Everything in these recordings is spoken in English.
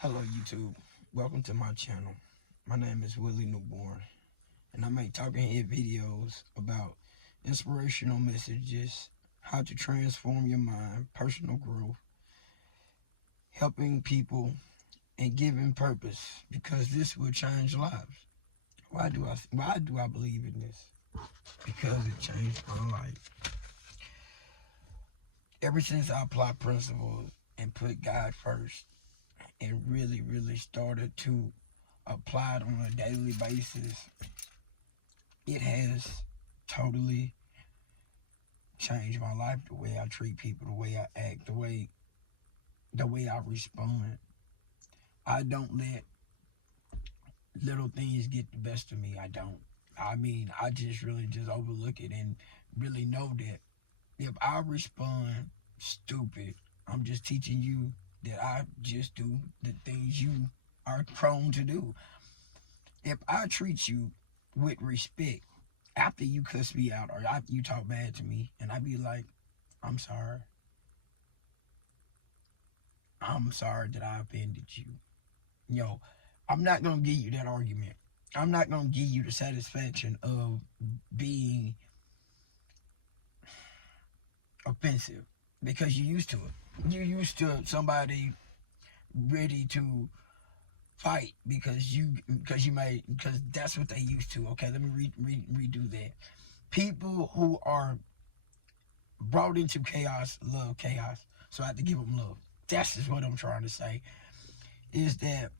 Hello YouTube, welcome to my channel. My name is Willie Newborn and I make talking head videos about inspirational messages, how to transform your mind, personal growth, helping people and giving purpose because this will change lives. Why do I believe in this? Because it changed my life. Ever since I applied principles and put God first and really started to apply it on a daily basis, it has totally changed my life. The way I treat people, the way I act, the way I respond. I don't let little things get the best of me. I don't. I just really just overlook it and really know that if I respond stupid, I'm just teaching you that I just do the things you are prone to do. If I treat you with respect after you cuss me out or after you talk bad to me, and I be like, I'm sorry. I'm sorry that I offended you. Yo, I'm not gonna give you that argument. I'm not gonna give you the satisfaction of being offensive because you're used to it. You're used to somebody ready to fight because that's what they used to. Okay, let me redo that. People who are brought into chaos love chaos, so I have to give them love. That's just what I'm trying to say. Is that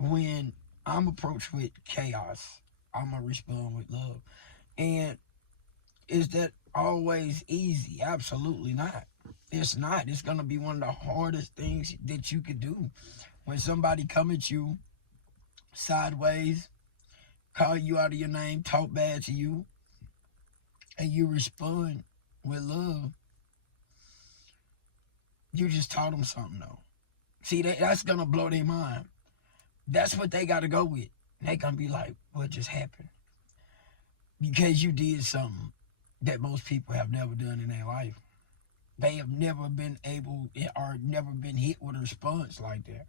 when I'm approached with chaos, I'm gonna respond with love. And is that always easy? Absolutely not. It's not. It's gonna be one of the hardest things that you could do. When somebody come at you sideways, call you out of your name, talk bad to you, and you respond with love, you just taught them something though. See, that's gonna blow their mind. That's what they gotta go with. They gonna be like, what just happened? Because you did something that most people have never done in their life. They have never been able or never been hit with a response like that.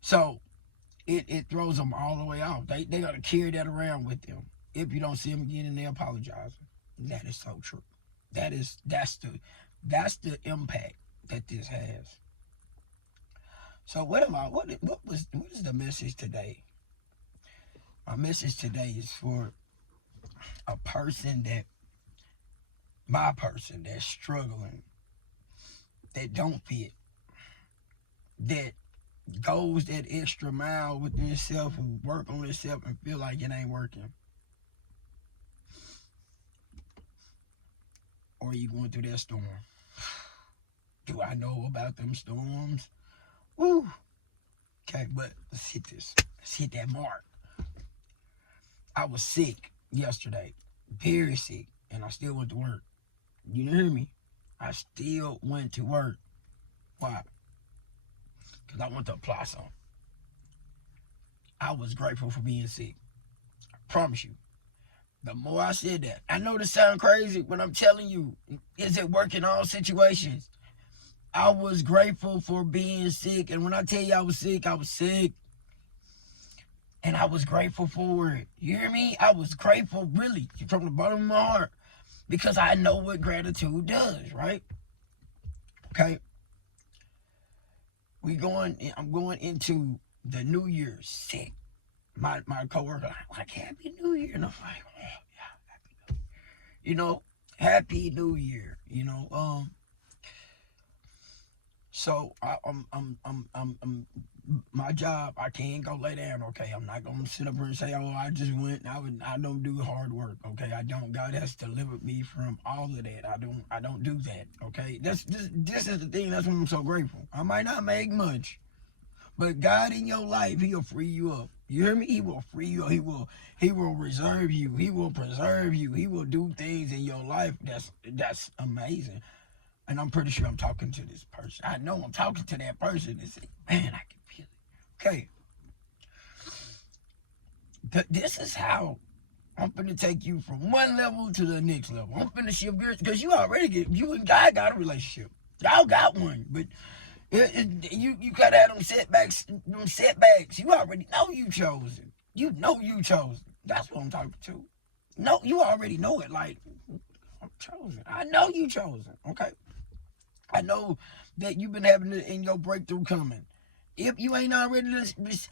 So it throws them all the way off. They gotta carry that around with them. If you don't see them again and they apologize. That is so true. That's the impact that this has. So what is the message today? My message today is for a person my person that's struggling, that don't fit, that goes that extra mile within itself and work on itself and feel like it ain't working. Or you going through that storm. Do I know about them storms? Woo! Okay, but let's hit this. Let's hit that mark. I was sick yesterday, very sick, and I still went to work. You hear me? I still went to work. Why? Because I want to apply something. I was grateful for being sick. I promise you. The more I said that, I know this sounds crazy, but I'm telling you, is it work in all situations? I was grateful for being sick, and when I tell you I was sick, and I was grateful for it. You hear me? I was grateful, really, from the bottom of my heart, because I know what gratitude does, right? Okay. I'm going into the New Year sick. My coworker like Happy New Year, and I'm like, oh, yeah, Happy New Year. So I'm my job. I can't go lay down. Okay, I'm not gonna sit up here and say, oh, I just went. I don't do hard work. Okay, I don't. God has delivered me from all of that. I don't do that. Okay, this is the thing. That's why I'm so grateful. I might not make much, but God in your life, He'll free you up. You hear me? He will free you up. He will reserve you. He will preserve you. He will do things in your life that's amazing. And I'm pretty sure I'm talking to this person. I know I'm talking to that person and say, man, I can feel it. Okay. This is how I'm finna take you from one level to the next level. I'm finna shift gears because you and God got a relationship. Y'all got one, but You gotta have them setbacks. Them setbacks. You already know you chosen. You know you chosen. That's what I'm talking to. No, you already know it. Like, I'm chosen. I know you chosen. Okay. I know that you've been having it in your breakthrough coming. If you ain't already,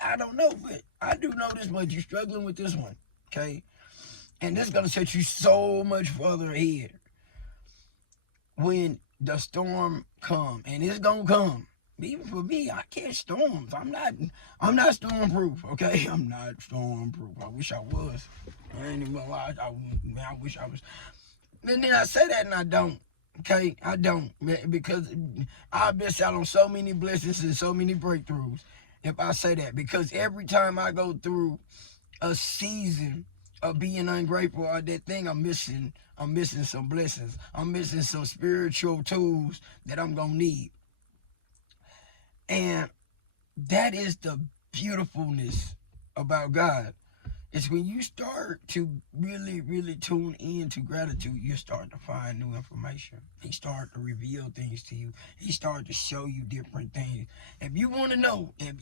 I don't know, but I do know this much. You're struggling with this one. Okay. And this is gonna set you so much further ahead when the storm come, and it's gonna come. Even for me, I catch storms. I'm not storm proof. Okay, I'm not storm proof. I wish I was. I ain't even gonna lie. I wish I was. And then I say that and I don't. Okay, I don't, because I've missed out on so many blessings and so many breakthroughs if I say that, because every time I go through a season of being ungrateful or that thing, I'm missing some blessings. I'm missing some spiritual tools that I'm gonna need. And that is the beautifulness about God. It's when you start to really, really tune in to gratitude, you start to find new information. He start to reveal things to you. He start to show you different things. If you want to know, if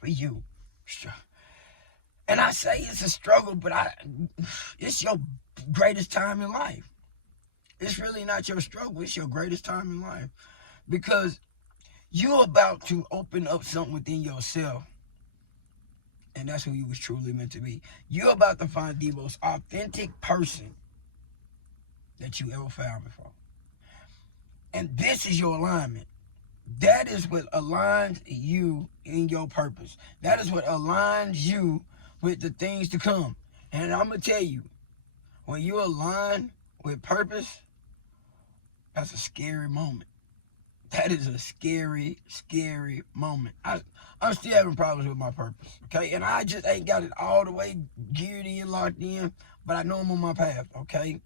for you, and I say it's a struggle, but it's your greatest time in life. It's really not your struggle. It's your greatest time in life, because you're about to open up something within yourself. And that's who you was truly meant to be. You're about to find the most authentic person that you ever found before. And this is your alignment. That is what aligns you in your purpose. That is what aligns you with the things to come. And I'm going to tell you, when you align with purpose, that's a scary moment. That is a scary, scary moment. I'm still having problems with my purpose, okay? And I just ain't got it all the way geared in, locked in, but I know I'm on my path, okay?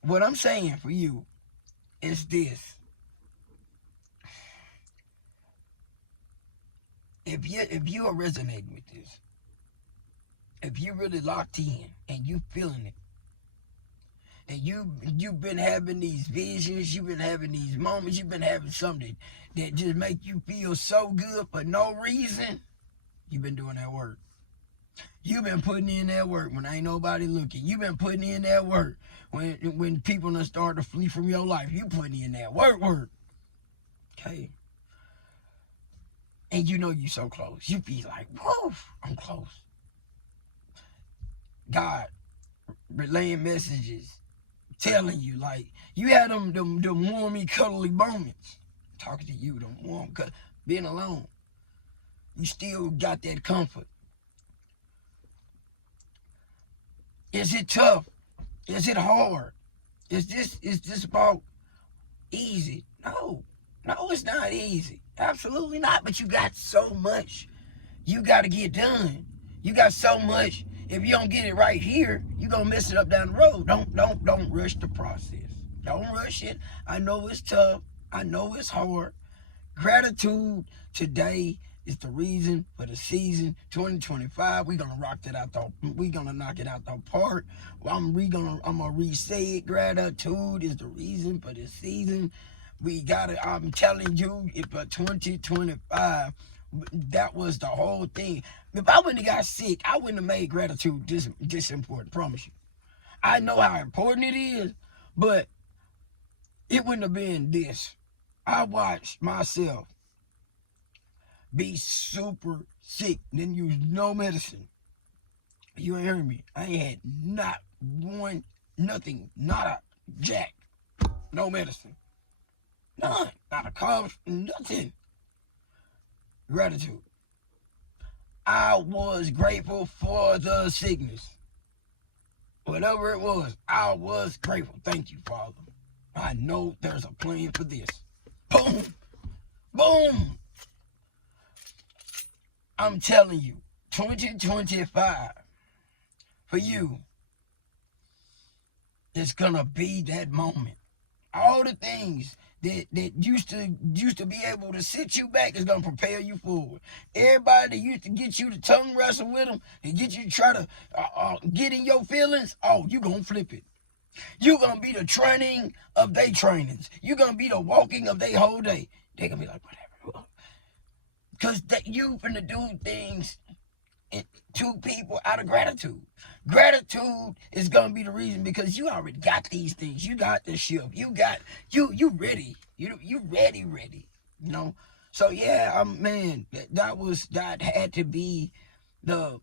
What I'm saying for you is this. If you are resonating with this, if you really locked in and you feeling it, and you've been having these visions, you've been having these moments, you've been having something that just make you feel so good for no reason, you've been doing that work. You've been putting in that work when ain't nobody looking. You've been putting in that work when people done start to flee from your life. You putting in that work. Okay. And you know you so close. You be like, whoa, I'm close. God relaying messages, telling you, like, you had them warmy, cuddly moments. Talking to you, them warm, being alone. You still got that comfort. Is it tough? Is it hard? Is this about easy? No, it's not easy. Absolutely not. But you got so much you got to get done. You got so much. If you don't get it right here, you're gonna mess it up down the road. Don't rush the process. Don't rush it. I know it's tough. I know it's hard. Gratitude today is the reason for the season 2025. We're gonna rock that out. We're gonna knock it out the park. I'm gonna re-say it. Gratitude is the reason for the season. We got it. I'm telling you, if for 2025. That was the whole thing. If I wouldn't have got sick, I wouldn't have made gratitude this important, promise you. I know how important it is, but it wouldn't have been this. I watched myself be super sick, didn't use no medicine. You ain't heard me. I ain't had not one, nothing, not a jack, no medicine. None, not a cough, nothing. Gratitude. I was grateful for the sickness. Whatever it was, I was grateful. Thank you, Father. I know there's a plan for this. Boom. Boom. I'm telling you, 2025 for you, it's gonna be that moment. All the things that used to be able to sit you back is gonna prepare you forward. Everybody that used to get you to tongue wrestle with them and get you to try to get in your feelings, oh, you gonna flip it. You gonna be the training of their trainings. You gonna be the walking of their whole day. They gonna be like, whatever. Because you finna do things to people out of gratitude. Gratitude is gonna be the reason because you already got these things. You got the ship. You ready. You ready. You know. So yeah, man, that had to be the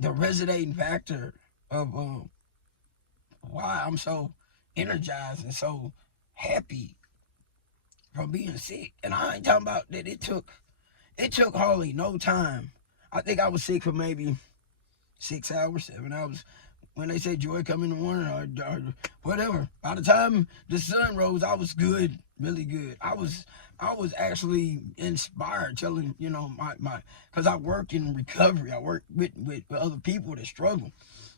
resonating factor of why I'm so energized and so happy from being sick. And I ain't talking about that it took hardly no time. I think I was sick for maybe 6 hours, 7 hours. When they say joy come in the morning or whatever, by the time the sun rose, I was good, really good. I was actually inspired, telling my because I work in recovery. I work with other people that struggle,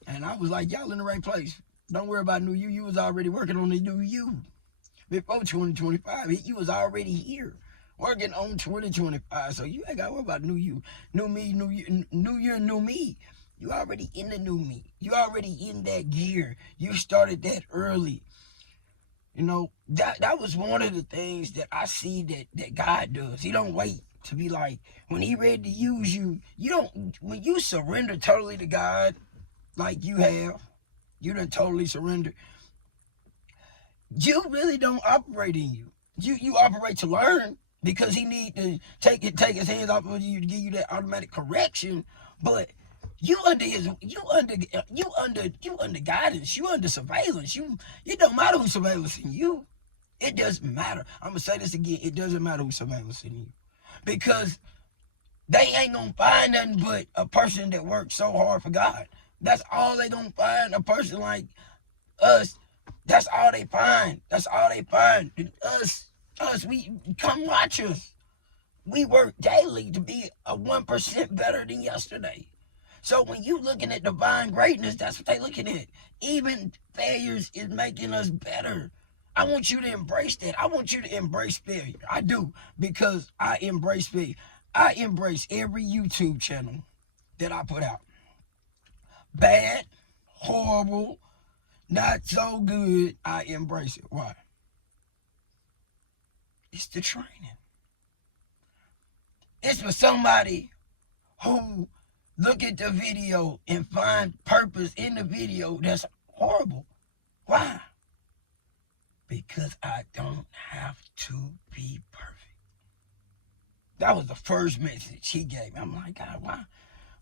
and I was like, y'all in the right place. Don't worry about new you. You was already working on the new you before 2025. You was already here working on 2025. So you ain't got to worry about new you, new me, new year, new me. You already in the new me. You already in that gear. You started that early. You know, that was one of the things that I see that God does. He don't wait to be like, when he ready to use you, when you surrender totally to God, like you have, you done totally surrendered, you really don't operate in you. You operate to learn because he need to take his hands off of you to give you that automatic correction, but you under guidance, you under surveillance. It don't matter who's surveillancing you. It doesn't matter. I'm gonna say this again. It doesn't matter who's surveillancing you. Because they ain't gonna find nothing but a person that works so hard for God. That's all they gonna find. A person like us. That's all they find. That's all they find. And us, we come watch us. We work daily to be a 1% better than yesterday. So when you looking at divine greatness, that's what they looking at. Even failures is making us better. I want you to embrace that. I want you to embrace failure. I do, because I embrace failure. I embrace every YouTube channel that I put out. Bad, horrible, not so good, I embrace it. Why? It's the training. It's for somebody who look at the video and find purpose in the video that's horrible. Why? Because I don't have to be perfect. That was the first message he gave me. I'm like, God, why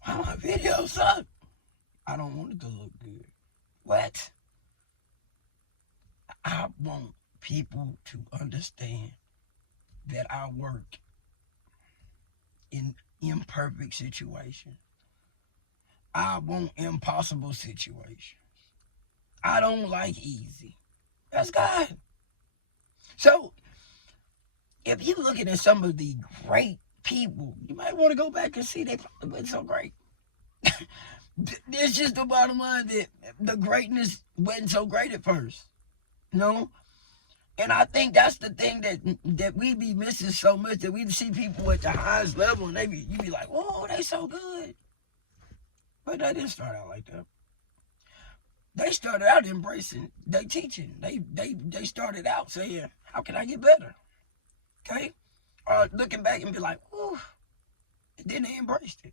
my videos suck? I don't want it to look good. What? I want people to understand that I work in imperfect situations. I want impossible situations. I don't like easy. That's God. So, if you're looking at some of the great people, you might want to go back and see they probably wasn't so great. It's just the bottom line that the greatness wasn't so great at first. You know? And I think that's the thing that we be missing so much, that we see people at the highest level and you be like, whoa, they so good. But they didn't start out like that. They started out embracing their teaching. They started out saying, how can I get better? Okay? Or looking back and be like, ooh. And then they embraced it.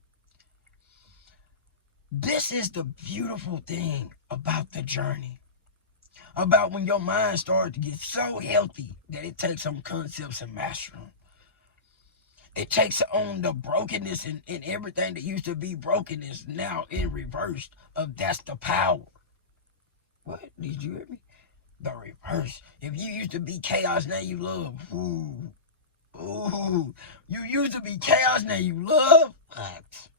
This is the beautiful thing about the journey. About when your mind starts to get so healthy that it takes on concepts and master them. It takes on the brokenness and everything that used to be brokenness now in reverse of that's the power. What? Did you hear me? The reverse. If you used to be chaos, now you love. Ooh. Ooh. You used to be chaos, now you love. What?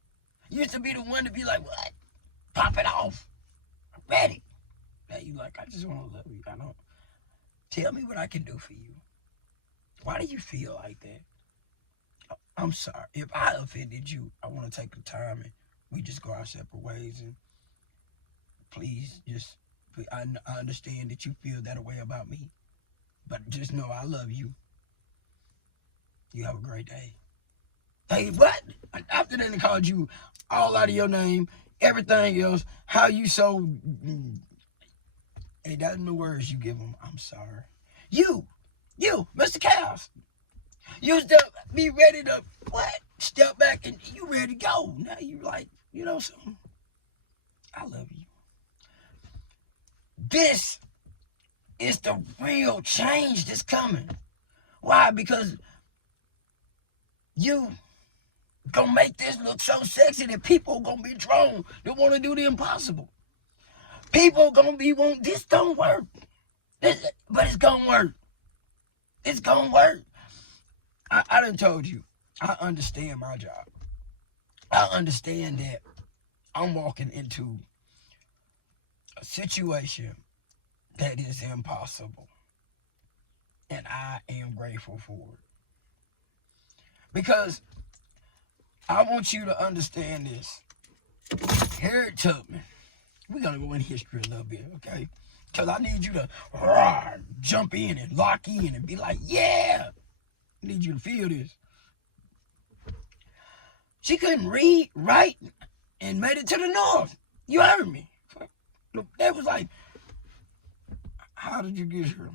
You used to be the one to be like, what? Pop it off. I'm ready. Now you like, I just want to love you. I don't. Tell me what I can do for you. Why do you feel like that? I'm sorry. If I offended you, I want to take the time and we just go our separate ways. And please, I understand that you feel that way about me. But just know I love you. You have a great day. Hey, what? After that, they called you all out of your name, everything else, how you so Hey, that's the words you give them. I'm sorry. You, Mr. Cows, used to be ready to what? Step back and you ready to go. Now you like, you know something? I love you. This is the real change that's coming. Why? Because you gonna make this look so sexy that people gonna be drawn to want to do the impossible. People gonna be want this don't work. But it's gonna work. It's gonna work. I done told you. I understand my job. I understand that I'm walking into a situation that is impossible. And I am grateful for it. Because I want you to understand this. Harriet Tubman. We're going to go in history a little bit, okay? Because I need you to jump in and lock in and be like, yeah. I need you to feel this. She couldn't read, write, and made it to the North. You heard me. That was like, how did you get here?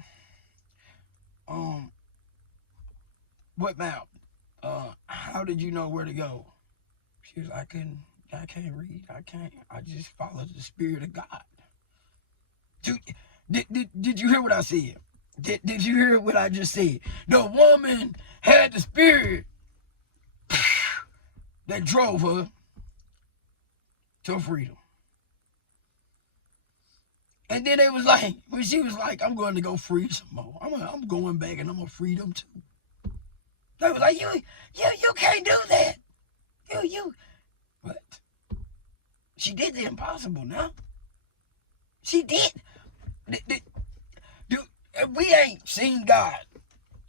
What map? How did you know where to go? She was like, I can't read. I can't. I just follow the Spirit of God. Did you hear what I said? Did you hear what I just said? The woman had the Spirit that drove her to freedom. And then it was like, when she was like, I'm going to go free some more. I'm going back and I'm going to free them too. They was like, you can't do that. But she did the impossible now. She did. If we ain't seen God,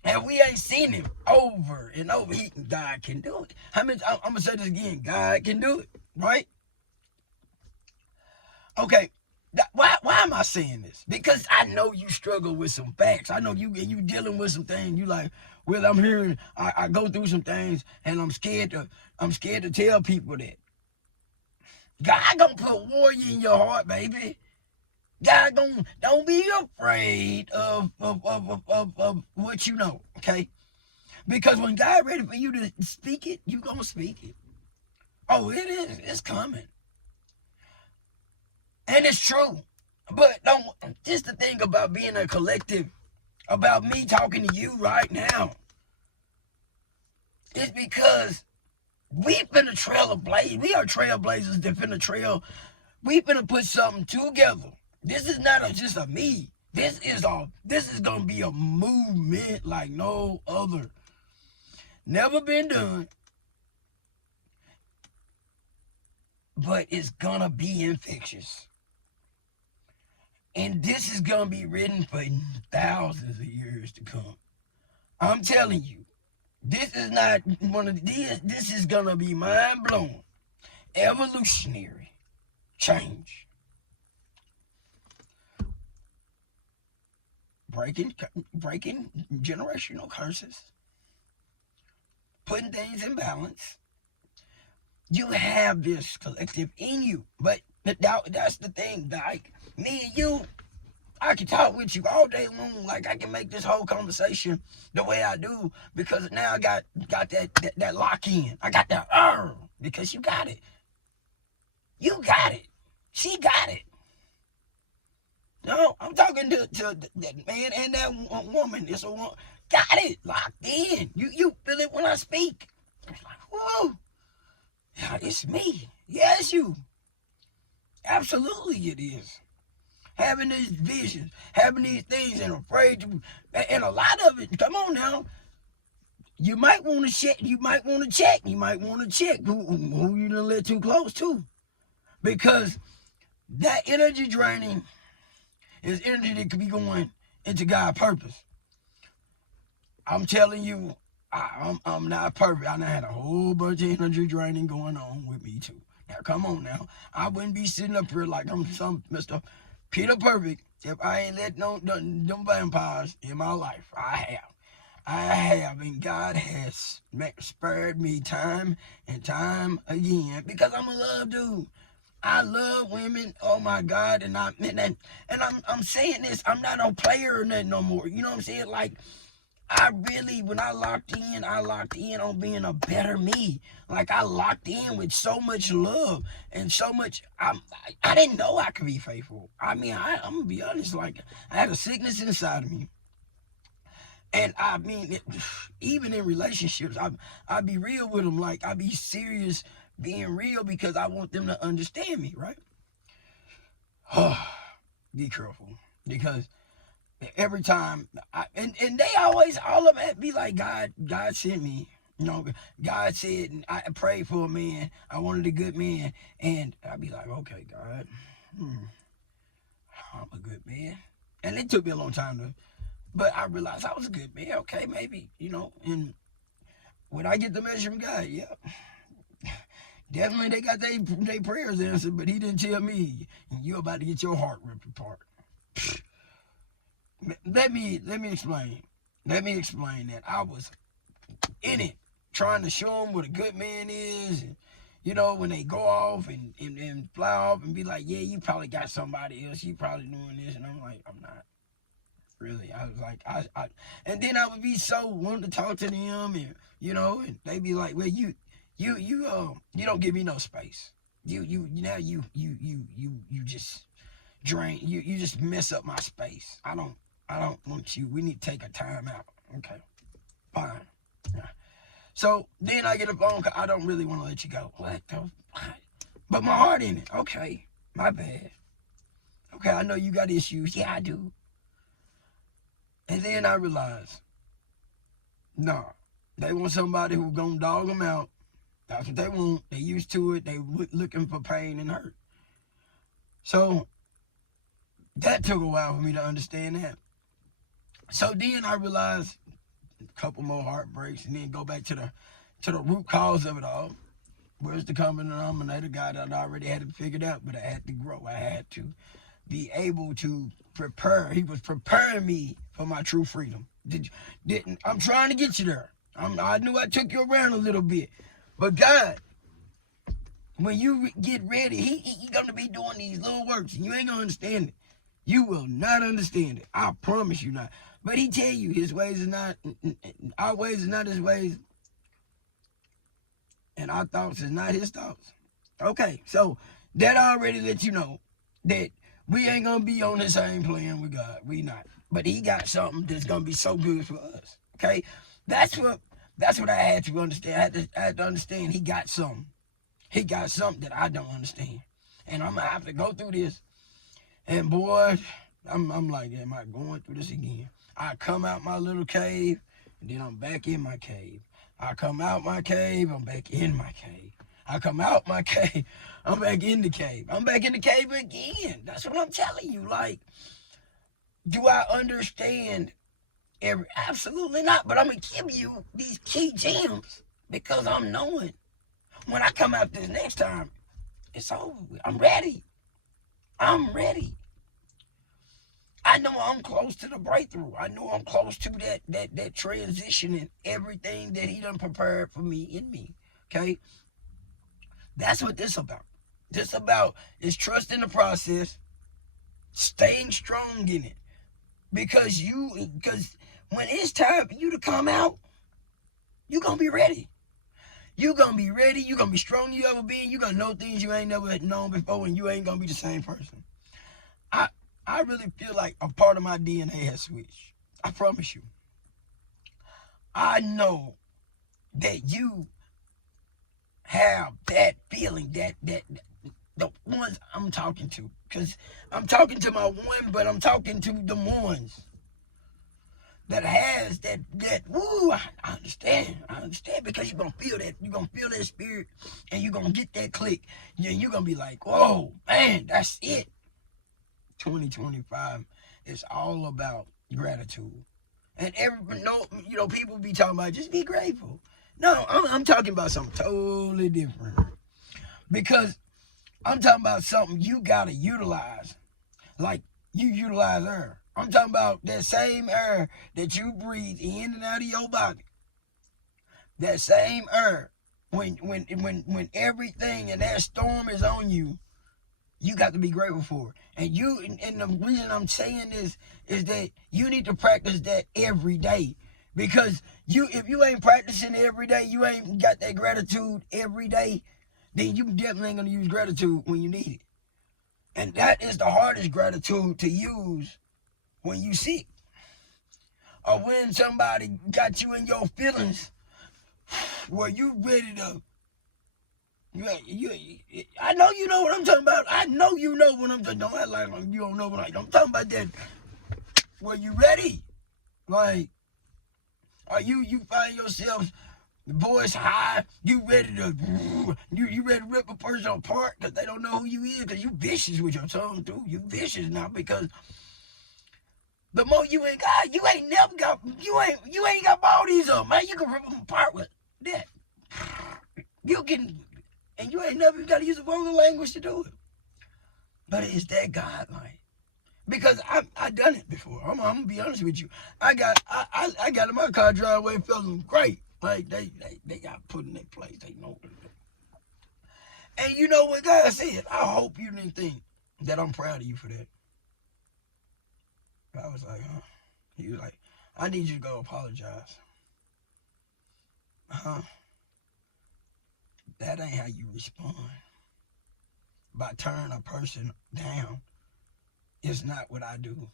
and we ain't seen him over and over, God can do it. I'm going to say this again. God can do it, right? Okay. Why am I saying this? Because I know you struggle with some facts. I know you dealing with some things. You like, well, I'm hearing, I go through some things, and I'm scared to tell people that. God gonna put warrior in your heart, baby. God gonna, don't be afraid of what you know, okay? Because when God ready for you to speak it, you gonna speak it. Oh, it is. It's coming. And it's true. But just the thing about being a collective, about me talking to you right now, is because we finna trail a blaze. We are trailblazers that finna trail. We finna put something together. This is not just a me. This is gonna be a movement like no other. Never been done. But it's gonna be infectious. And this is going to be written for thousands of years to come. I'm telling you, this is not one of these. This is going to be mind-blowing. Evolutionary change. Breaking generational curses. Putting things in balance. You have this collective in you. But that's the thing, like, me and you, I can talk with you all day long. Like, I can make this whole conversation the way I do because now I got that lock in. I got that because you got it. You got it. She got it. No, I'm talking to that man and that woman. It's a woman. Got it locked in. You feel it when I speak. It's like, whoa. Yeah, it's me. Yeah, it's you. Absolutely it is. Having these visions, having these things, and afraid to, and a lot of it, come on now, you might want to check, you might want to check who you done let too close to. Because that energy draining is energy that could be going into God's purpose. I'm telling you, I'm not perfect. I done had a whole bunch of energy draining going on with me too. Now, come on now. I wouldn't be sitting up here like I'm some Mr. Peter Perfect if I ain't let them vampires in my life. I have, and God has spared me time and time again because I'm a love dude. I love women. Oh my God. I'm saying this, I'm not no player or nothing no more. You know what I'm saying? Like, I really, when I locked in on being a better me. Like, I locked in with so much love and so much. I didn't know I could be faithful. I mean, I'm gonna be honest. Like, I had a sickness inside of me, and I mean, even in relationships, I be real with them. Like, I be serious, being real, because I want them to understand me, right? Be careful, because every time and they always, all of them be like, God sent me. You know, God said, I prayed for a man. I wanted a good man. And I'd be like, okay, God, I'm a good man. And it took me a long time but I realized I was a good man. Okay, maybe, and when I get the message from God, yeah, definitely they got their prayers answered, but he didn't tell me, you're about to get your heart ripped apart. Let me explain. Let me explain that. I was in it, trying to show them what a good man is. And, when they go off and fly off and be like, yeah, you probably got somebody else. You probably doing this. And I'm like, I'm not. Really. I was like, and then I would be so wanting to talk to them, and, and they'd be like, well, you don't give me no space. You just drain, you just mess up my space. I don't want you. We need to take a time out. Okay, fine. Yeah. So then I get a phone call. I don't really want to let you go. What the? But my heart in it. Okay, my bad. Okay, I know you got issues. Yeah, I do. And then I realized, no, they want somebody who's gonna dog them out. That's what they want. They used to it. They looking for pain and hurt. So that took a while for me to understand that. So then I realized a couple more heartbreaks, and then go back to the root cause of it all. Where's the common denominator? God, I already had it figured out, but I had to grow. I had to be able to prepare. He was preparing me for my true freedom. I'm trying to get you there. I knew I took you around a little bit, but God, when you get ready, he gonna be doing these little works, and you ain't gonna understand it. You will not understand it. I promise you not. But he tell you his ways is not, our ways is not his ways, and our thoughts is not his thoughts. Okay, so that already let you know that we ain't gonna be on the same plan with God. We not. But he got something that's gonna be so good for us. Okay? That's what I had to understand. I had to understand he got something. He got something that I don't understand. And I'm gonna have to go through this. And boy, I'm like, am I going through this again? I come out my little cave, and then I'm back in my cave. I come out my cave, I'm back in my cave. I come out my cave, I'm back in the cave. I'm back in the cave again. That's what I'm telling you. Like, do I understand absolutely not. But I'm gonna give you these key gems, because I'm knowing when I come out this next time, it's over. I'm ready. I'm ready. I know I'm close to the breakthrough. I know I'm close to that transition and everything that he done prepared for me in me. Okay? That's what this about. This about is trusting the process, staying strong in it. Because when it's time for you to come out, you're gonna be ready. You're gonna be ready, you're gonna be strong you ever been, you're gonna know things you ain't never known before, and you ain't gonna be the same person. I really feel like a part of my DNA has switched. I promise you. I know that you have that feeling, that the ones I'm talking to. Because I'm talking to my one, but I'm talking to the ones that has that woo, I understand. I understand, because you're gonna feel that. You're gonna feel that spirit, and you're gonna get that click. You're gonna be like, whoa, man, that's it. 2025 is all about gratitude. And people be talking about just be grateful. No, I'm talking about something totally different. Because I'm talking about something you gotta utilize. Like you utilize air. I'm talking about that same air that you breathe in and out of your body. That same air. When everything and that storm is on you, You got to be grateful for. And the reason I'm saying this is that you need to practice that every day. Because if you ain't practicing every day, you ain't got that gratitude every day, then you definitely ain't gonna use gratitude when you need it. And that is the hardest gratitude to use when you sick. Or when somebody got you in your feelings where you ready to I know you know what I'm talking about. I know you know what I'm talking about. Don't act like you don't know what I'm talking about. That where you ready, like, are you find yourself voice high? You ready to you ready to rip a person apart because they don't know who you is? Because you vicious with your tongue too. You vicious now because the more you ain't got, you ain't got bodies up, man. You can rip them apart with that. You can. And you ain't never got to use a vulgar language to do it. But it's that God-like. Because I done it before. I'm gonna be honest with you. I got in my car driveway feeling great. Like they got put in their place. They know what to do. And you know what God said? I hope you didn't think that I'm proud of you for that. I was like, huh? He was like, I need you to go apologize. Huh? That ain't how you respond. By turning a person down, it's not what I do.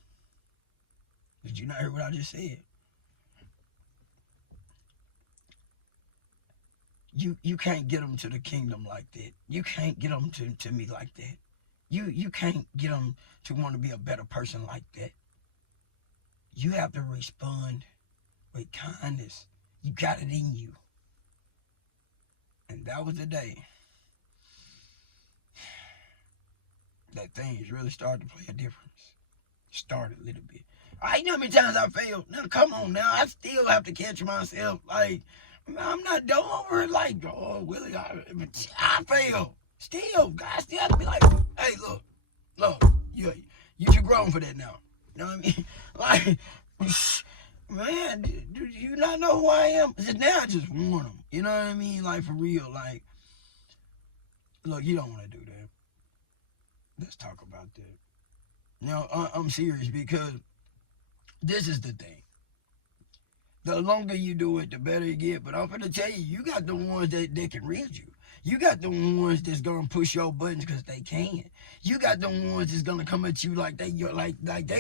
Did you not hear what I just said? You can't get them to the kingdom like that. You can't get them to me like that. You can't get them to want to be a better person like that. You have to respond with kindness. You got it in you. And that was the day that things really started to play a difference. Started a little bit. You know how many times I failed? Now, come on now. I still have to catch myself. Like, I'm not done over it. Like, oh, Willie, I fail. Still, God still have to be like, hey, look, you too grown for that now. You know what I mean? Like, man, do you not know who I am? Now I just warn them. You know what I mean? Like, for real. Like, look, you don't want to do that. Let's talk about that. Now, I'm serious because this is the thing. The longer you do it, the better you get. But I'm going to tell you, you got the ones that can read you. You got the ones that's going to push your buttons because they can. You got the ones that's going to come at you like they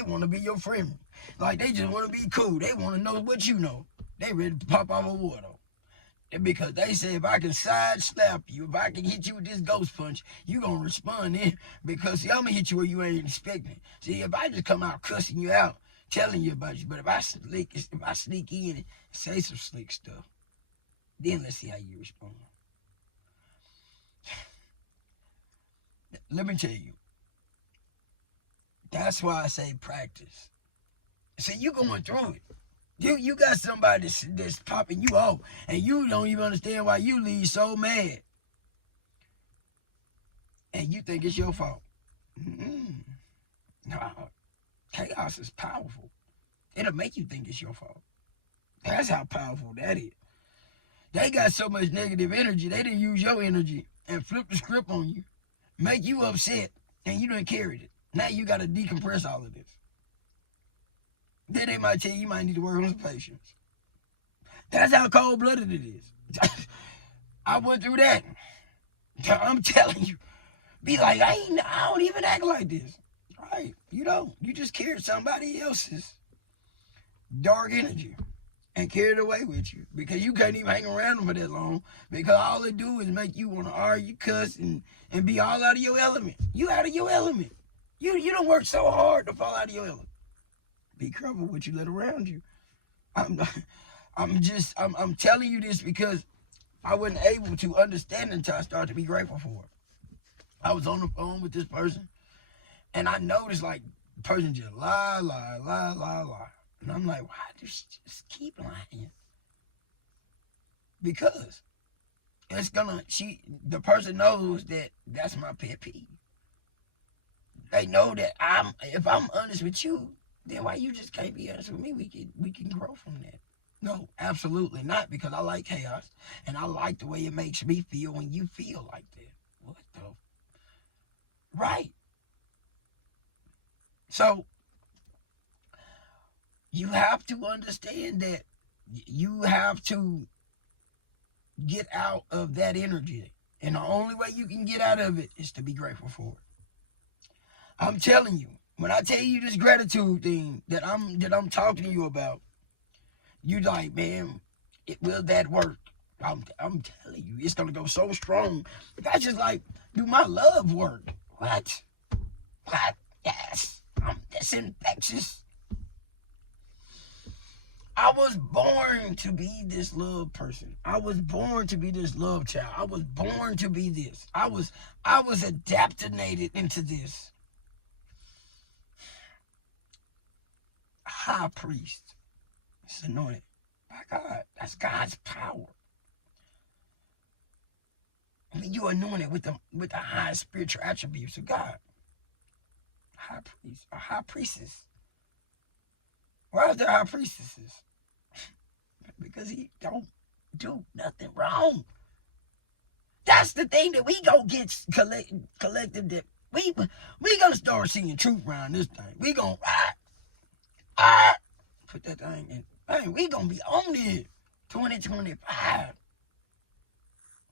want to be your friend. Like they just want to be cool. They want to know what you know. They ready to pop out of water. Because they say if I can side slap you, if I can hit you with this ghost punch, you going to respond then. Because see, I'm going to hit you where you ain't expecting. See, if I just come out cussing you out, telling you about you, but if I sneak in and say some slick stuff, then let's see how you respond. Let me tell you. That's why I say practice. See, you going through it. You got somebody that's popping you off, and you don't even understand why you leave so mad. And you think it's your fault. No, chaos is powerful. It'll make you think it's your fault. That's how powerful that is. They got so much negative energy, they didn't use your energy and flip the script on you, make you upset, and you done carried it. Now you got to decompress all of this. Then they might tell you might need to work on some patience. That's how cold-blooded it is. I went through that. I'm telling you. Be like, I don't even act like this. Right? You don't. You just carried somebody else's dark energy and carried it away with you. Because you can't even hang around them for that long. Because all it do is make you want to argue, cuss, and be all out of your element. You out of your element. You don't work so hard to fall out of your element. Be careful what you let around you. I'm telling you this because I wasn't able to understand until I started to be grateful for it. I was on the phone with this person, and I noticed like the person just lie. And I'm like, why just keep lying? Because the person knows that that's my pet peeve. They know that if I'm honest with you, then why you just can't be honest with me? We can grow from that. No, absolutely not, because I like chaos, and I like the way it makes me feel when you feel like that. What the? Right. So you have to understand that you have to get out of that energy. And the only way you can get out of it is to be grateful for it. I'm telling you, when I tell you this gratitude thing that I'm talking to you about, you like, man, will that work? I'm telling you, it's gonna go so strong. That's just like, do my love work? What? What? Yes. That's infectious. I was born to be this love person. I was born to be this love child. I was born to be this. I was adapted into this. High priest. It's anointed by God. That's God's power. I mean, you're anointed with the high spiritual attributes of God. High priest or high priestess. Why is there high priestesses? Because he don't do nothing wrong. That's the thing that we gonna get collective that we gonna start seeing truth around this thing. We gonna put that thing in. Hey, we gonna be on it. 2025.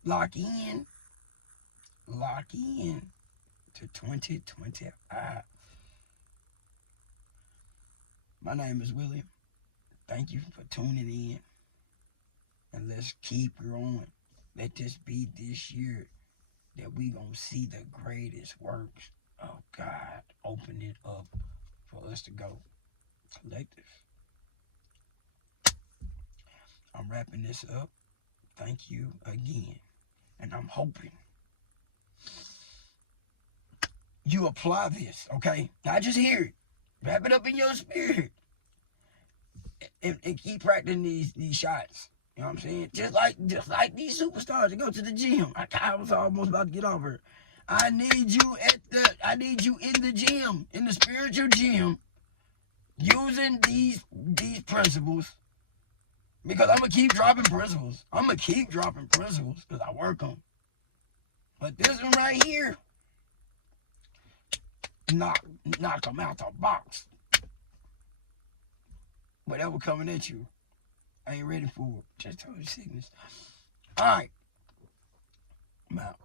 Lock in to 2025. My name is William. Thank you for tuning in. And let's keep growing. Let this be this year that we gonna see the greatest works of God open it up for us to go collective. I'm wrapping this up. Thank you again. And I'm hoping you apply this, okay? Not just hear it. Wrap it up in your spirit. And keep practicing these shots. You know what I'm saying? Just like these superstars that go to the gym. I was almost about to get off her. I need you in the gym, in the spiritual gym, using these principles. Because I'm gonna keep dropping principles. I'm gonna keep dropping principles because I work them. But this one right here, knock them out the box. Whatever coming at you, I ain't ready for it. Just total sickness. All right, I'm out.